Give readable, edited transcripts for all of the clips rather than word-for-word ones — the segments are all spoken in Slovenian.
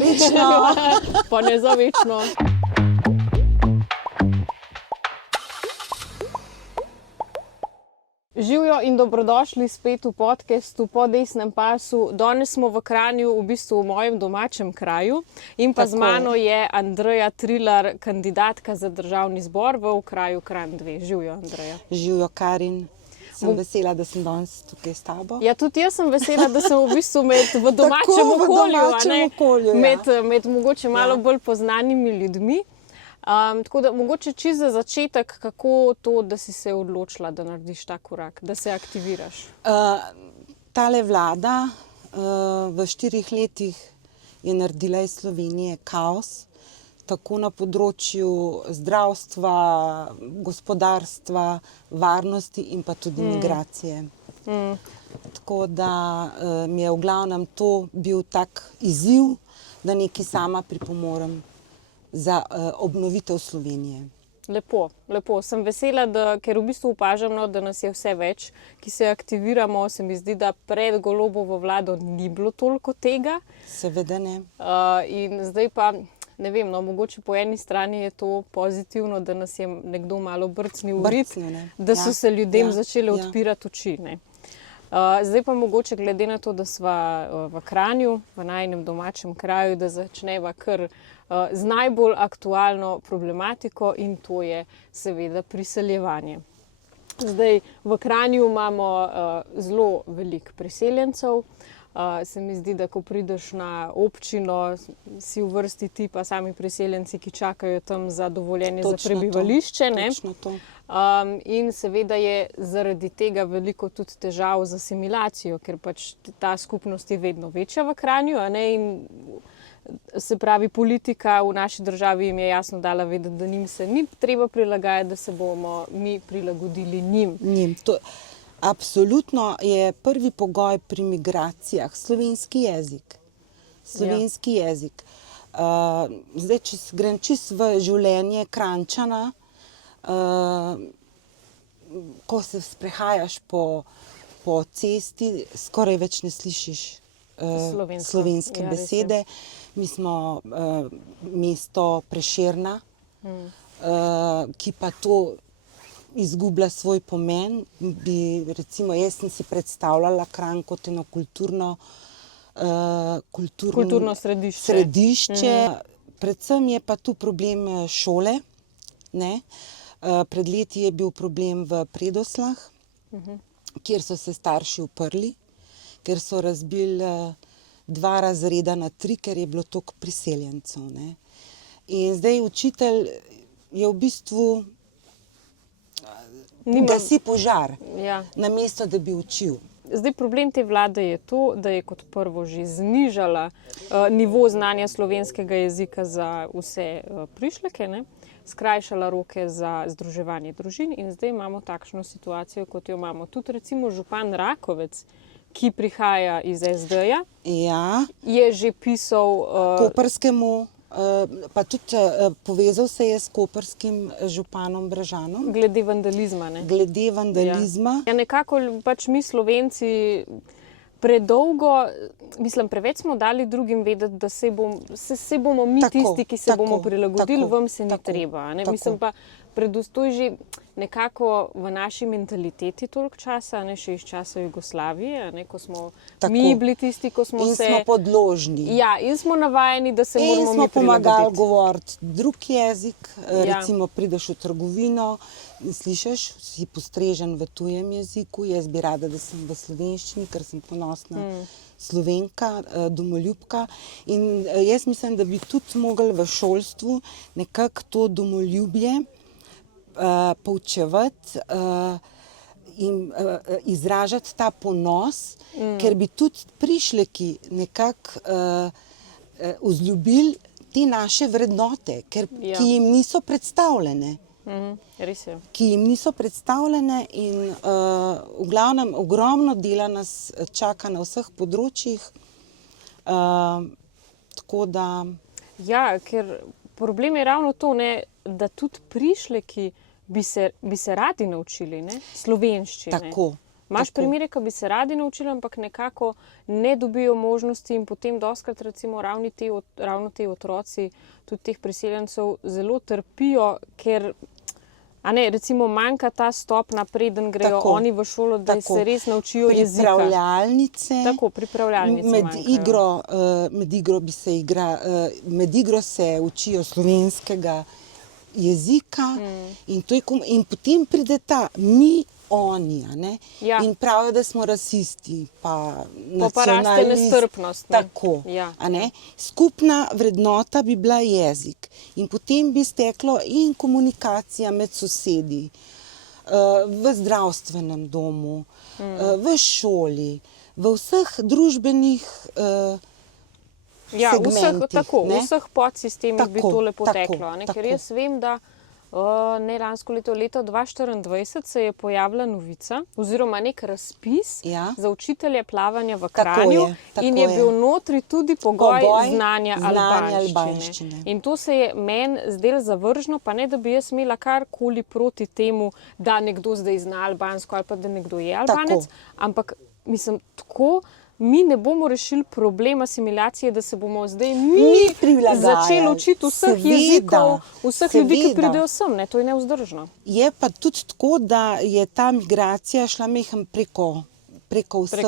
Srečno. Pa ne za večno. Živjo in dobrodošli spet v podcastu Po desnem pasu. Danes smo v Kranju, v bistvu v mojem domačem kraju. In pa z mano je Andreja Trilar, kandidatka za državni zbor v okraju Kranj 2. Živjo, Andreja. Živjo, Karin. Sem vesela, da sem danes tukaj s tabo. Ja, tudi jaz sem vesela, da sem v bistvu v domačem okolju, med mogoče malo bolj poznanimi ljudmi. Tako da mogoče čisto za začetek, kako to, da si se odločila, da narediš ta korak, da se aktiviraš? Tale vlada v 4 letih je naredila iz Slovenije kaos, tako na področju zdravstva, gospodarstva, varnosti in pa tudi migracije. Tako da mi je v glavnem to bil tak izziv, da nekaj sama pripomorem za obnovitev Slovenije. Lepo, lepo. Sem vesela, ker v bistvu opažam, da nas je vse več, ki se aktiviramo. Se mi zdi, da pred Golobovo vlado ni bilo toliko tega. Seveda ne. In zdaj pa, ne vem, mogoče po eni strani je to pozitivno, da nas je nekdo malo brcnil v rit, da so se ljudem začele odpirati oči. Zdaj pa mogoče glede na to, da sva v Kranju, v najinem domačem kraju, da začneva kar z najbolj aktualno problematiko in to je seveda priseljevanje. Zdaj v Kranju imamo zelo veliko priseljencev. Se mi zdi, da ko prideš na občino, si v vrsti ti pa sami priseljenci, ki čakajo tam za dovoljenje za prebivališče. Točno to. In seveda je zaradi tega veliko tudi težav z asimilacijo, ker pač ta skupnost je vedno večja v Kranju, in se pravi, politika v naši državi jim je jasno dala vedeti, da njim se ni treba prilagajati, da se bomo mi prilagodili njim. Absolutno je prvi pogoj pri migracijah slovenski jezik. Slovenski jezik. Zdaj, če grem čisto v življenje Kranjčana, ko se sprehajaš po cesti, skoraj več ne slišiš slovenske besede. Mi smo mesto Prešerna, ki pa to izgublja svoj pomen. Recimo, jaz sem si predstavljala Kranj kot eno kulturno središče. Predvsem je pa tu problem šole. Pred leti je bil problem v Predosljah, kjer so se starši uprli, ker so razbili 2 razreda na 3, ker je bilo toliko priseljencev. In zdaj učitelj je v bistvu gasi požar, namesto da bi učil. Zdaj, problem te vlade je to, da je kot prvo že znižala nivo znanja slovenskega jezika za vse prišleke, skrajšala roke za združevanje družin in zdaj imamo takšno situacijo, kot jo imamo. Tudi recimo župan Rakovec, ki prihaja iz SD-ja, je že pisal koprskemu, pa tudi povezal se je s koprskim županom Brežanom. Glede vandalizma. Glede vandalizma. Nekako pač mi Slovenci predolgo, preveč smo dali drugim vedeti, da se bomo mi tisti, ki se bomo prilagodili, vam se ni treba. Mislim pa, to je že nekako v naši mentaliteti toliko časa, še iz časa Jugoslavije, ko smo mi bili tisti, ko smo se... In smo podložni. In smo navajeni, da se moramo mi prilagoditi. In smo pomagali govoriti drug jezik, recimo prideš v trgovino in slišiš, si postrežen v tujem jeziku. Jaz bi rada, da sem v slovenščini, ker sem ponosna Slovenka, domoljubka. In jaz mislim, da bi tudi mogli v šolstvu nekako to domoljubje poučevati in izražati ta ponos, ker bi tudi prišleki nekako vzljubili te naše vrednote, ki jim niso predstavljene. Res je. Ki jim niso predstavljene in v glavnem ogromno dela nas čaka na vseh področjih. Tako da... Ja, ker problem je ravno to, da tudi prišleki bi se radi naučili slovenščine. Tako. Imaš primere, ki bi se radi naučili, ampak nekako ne dobijo možnosti in potem dostkrat recimo ravno te otroci, tudi teh priseljencev, zelo trpijo, ker recimo manjka ta stopnja, preden grejo oni v šolo, da se res naučijo jezika. Pripravljalnice med igro se učijo slovenskega jezika in potem pride ta oni, in pravijo, da smo rasisti, pa raste nestrpnost. Tako, Skupna vrednota bi bila jezik in potem bi steklo in komunikacija med sosedi, v zdravstvenem domu, v šoli, v vseh družbenih segmentih. V vseh podsistemih bi to lepo teklo. Ker jaz vem, da lansko leto 2024 se je pojavila novica oziroma nek razpis za učitelje plavanja v Kranju in je bil notri tudi pogoj znanja albanščine. In to se je meni zdelo zavržno, pa ne, da bi jaz imela karkoli proti temu, da nekdo zdaj zna albansko ali pa da nekdo je Albanec, ampak mislim, tako mi ne bomo rešili problem asimilacije, da se bomo zdaj mi začeli učiti vseh jezikov, vseh ljudi, ki pridejo sem. To je nevzdržno. Je pa tudi tako, da je ta migracija šla preko vseh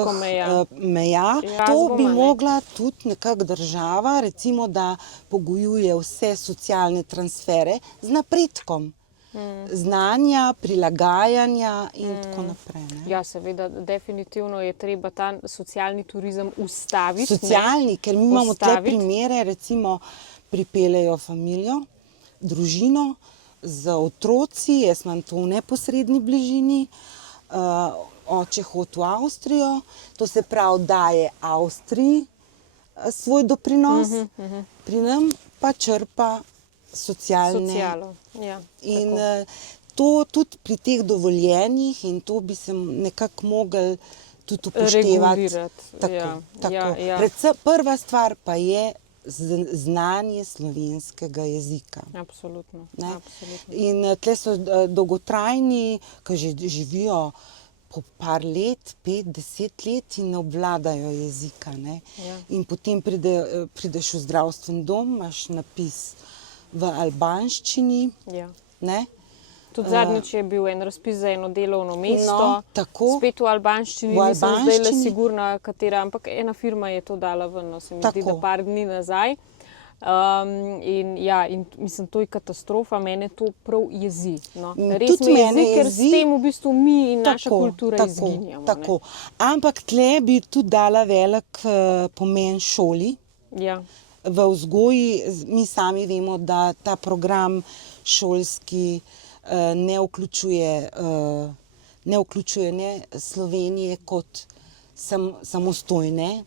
meja. To bi mogla tudi nekako država, recimo, da pogojuje vse socialne transfere z napredkom. Znanja, prilagajanja in tako naprej. Ja, seveda, definitivno je treba ta socialni turizem ustaviti. Ker mi imamo te primere, recimo pripeljejo familijo, družino z otroci, jaz imam to v neposredni bližini, oče hodi v Avstrijo, to se pravi, daje Avstriji svoj doprinos, pri nam pa črpa socialo. In to tudi pri teh dovoljenjih in to bi se nekako mogli tudi upoštevati. Prva stvar pa je znanje slovenskega jezika. Absolutno. In tle so dolgotrajni, ki že živijo po par let, 5-10 let in ne obvladajo jezika. In potem prideš v zdravstveni dom, imaš napis v albanščini. Tudi zadnjič je bil en razpis za eno delovno mesto, spet v albanščini, nisem zdajle sigurna, katera, ampak ena firma je to dala ven, se mi zdi, da par dni nazaj. In mislim, to je katastrofa, mene to prav jezi. Res me jezi, ker s tem v bistvu mi in naša kultura izginjamo. Ampak tle bi tudi dala velik pomen šoli. V vzgoji, mi sami vemo, da ta program šolski ne vključuje Slovenije kot samostojne.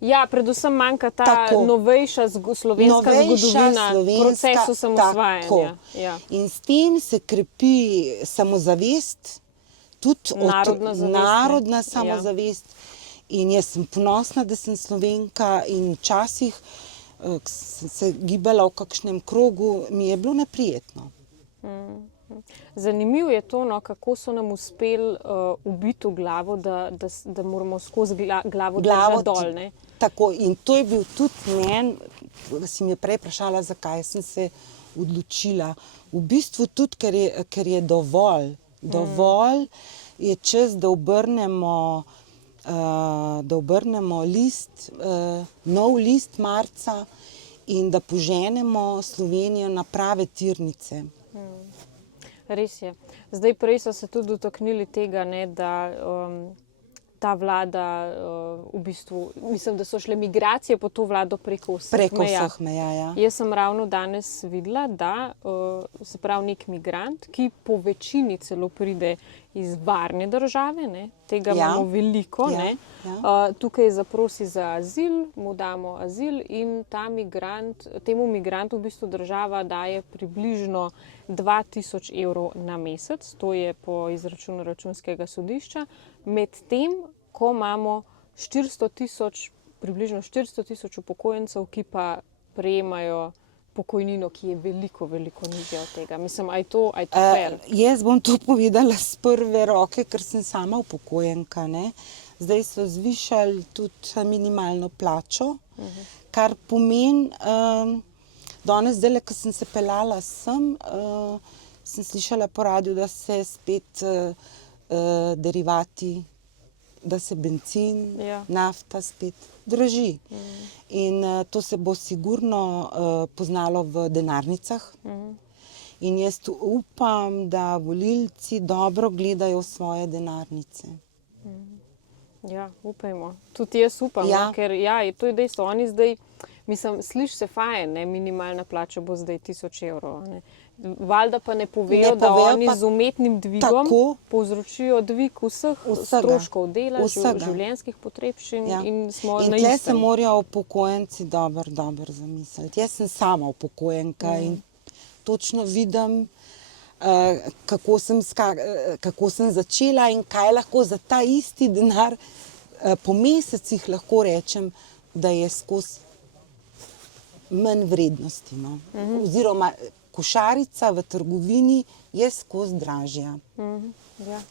Ja, predvsem manjka ta novejša slovenska zgodovina, proces osamosvajanja. In s tem se krepi samozavest, tudi narodna samozavest. In jaz sem ponosna, da sem Slovenka in včasih sem se gibala v kakšnem krogu, mi je bilo neprijetno. Zanimivo je to, kako so nam uspeli ubiti v glavo, da moramo skozi glavo držati dol. Tako, in to je bil tudi meni, si me prej vprašala, zakaj sem se odločila. V bistvu tudi, ker je dovolj. Dovolj je čas, da obrnemo list, nov list marca in da poženemo Slovenijo na prave tirnice. Res je. Zdaj prej so se tudi dotaknili tega, da ta vlada v bistvu, mislim, da so šle migracije po to vlado preko vseh meja. Jaz sem ravno danes videla, da se pravi nek migrant, ki po večini celo pride iz varne države, tega imamo veliko, tukaj zaprosi za azil, mu damo azil in temu migrantu v bistvu država daje približno 2000 evrov na mesec, to je po izračunu Računskega sodišča, medtem ko imamo približno 400 tisoč upokojencev, ki pa prejemajo pokojnino, ki je veliko, veliko nižja od tega. Mislim, a je to fair? Jaz bom to povedala z prve roke, ker sem sama upokojenka, ne. Zdaj so zvišali tudi minimalno plačo, kar pomeni, danes zdajle, ko sem se peljala sem, sem slišala po radiu, da se spet derivati, da se bencin, nafta spet draži. In to se bo sigurno poznalo v denarnicah. In jaz tu upam, da volilci dobro gledajo svoje denarnice. Ja, upajmo. Tudi jaz upam, no, ker to je dejstvo. Oni zdaj, mislim, sliši se fajn, ne, minimalna plača bo zdaj 1000 evrov. Ne. Valjda pa ne povejo, da oni z umetnim dvigom povzročijo dvig vseh stroškov dela, življenjskih potrebščin in smo na istem. In tle se morajo upokojenci dobro zamisliti. Jaz sem sama upokojenka in točno vidim, kako sem začela in kaj lahko za ta isti denar po mesecih lahko rečem, da je skozi manj vrednosti. No. Oziroma košarica v trgovini je skozi dražja.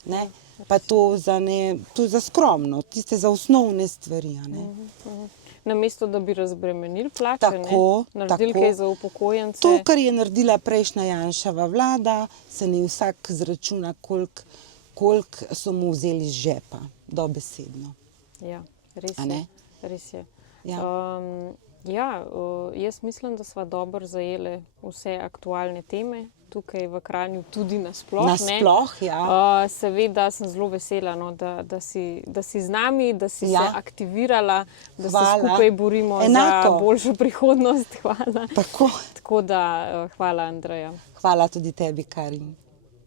Ne? Pa to za skromno, tiste za osnovne stvari. Namesto, da bi razbremenili plače, naredili kaj za upokojence. To, kar je naredila prejšnja Janševa vlada, se ni vsak zračuna, koliko so mu vzeli iz žepa, dobesedno. Ja, res je. Jaz mislim, da sva dobro zajele vse aktualne teme, tukaj v Kranju tudi nasploh. Nasploh, ja. Seveda sem zelo vesela, no, da si z nami, da si se aktivirala, da se skupaj borimo za boljšo prihodnost. Hvala. Tako. Tako da, hvala, Andreja. Hvala tudi tebi, Karin.